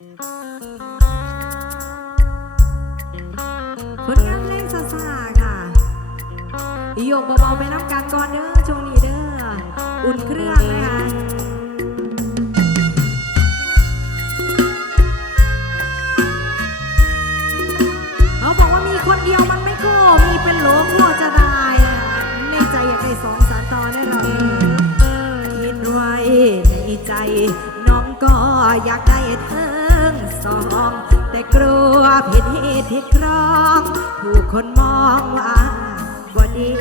ผลงานเพลงซาซาค่ะโยกเบาๆไปน้ำกันก่อนเด้อช่วงนี้เด้อ อุ่นเครื่องนะคะเขาบอกว่ามีคนเดียวมันไม่ก็มีเป็นโหลพอจะได้ในใจอยากได้สองสารต่อได้หรอคิดไว้ในใจน้อง ก็อยากได้เทิงสอง แต่กลัวผิดเหตุผิดครองถูกคนมองว่าบ่ดี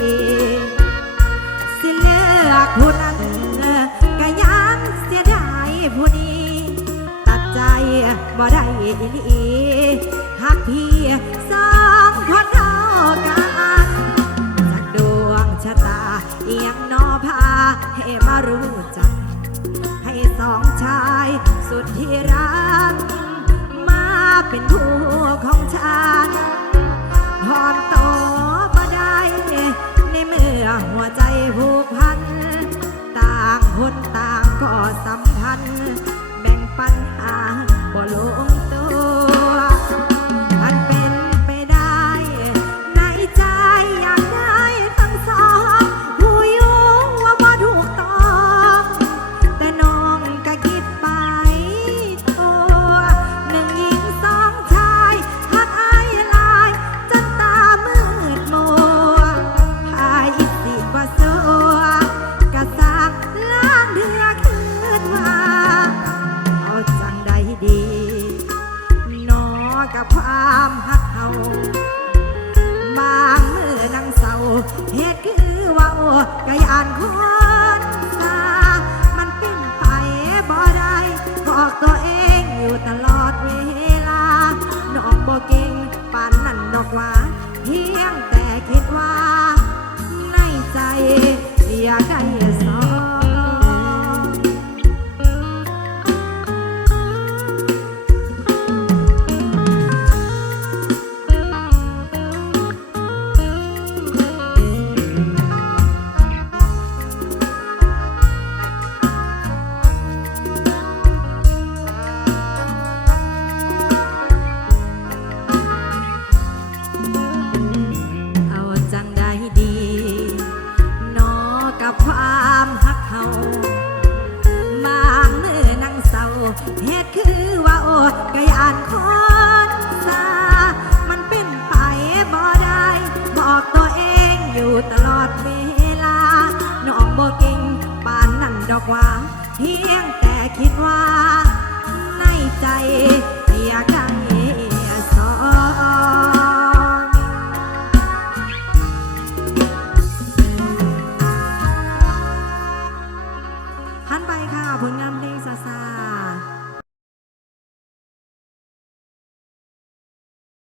สิเลือกผู้นั้นก็ยังเสียดายผู้นี้ ตัดใจบ่ได้อีหลีหักพี่สองคนเท่ากันจากดวงชะตาเอียงนอพาให้มารู้จัก สองชายสุดที่รัก กับความหักเฮาบางมือนังเศร้าเหตุคือว่าโอ้กยานคนตามันเป็นไปบ่ได้บอกตัวเองอยู่ตลอดเวลาน้องบ่เก่งปานนั้นดอกว่าเพียงแต่คิดว่า ในใจอยากได้สอ อกว่า เพียงแต่คิดว่า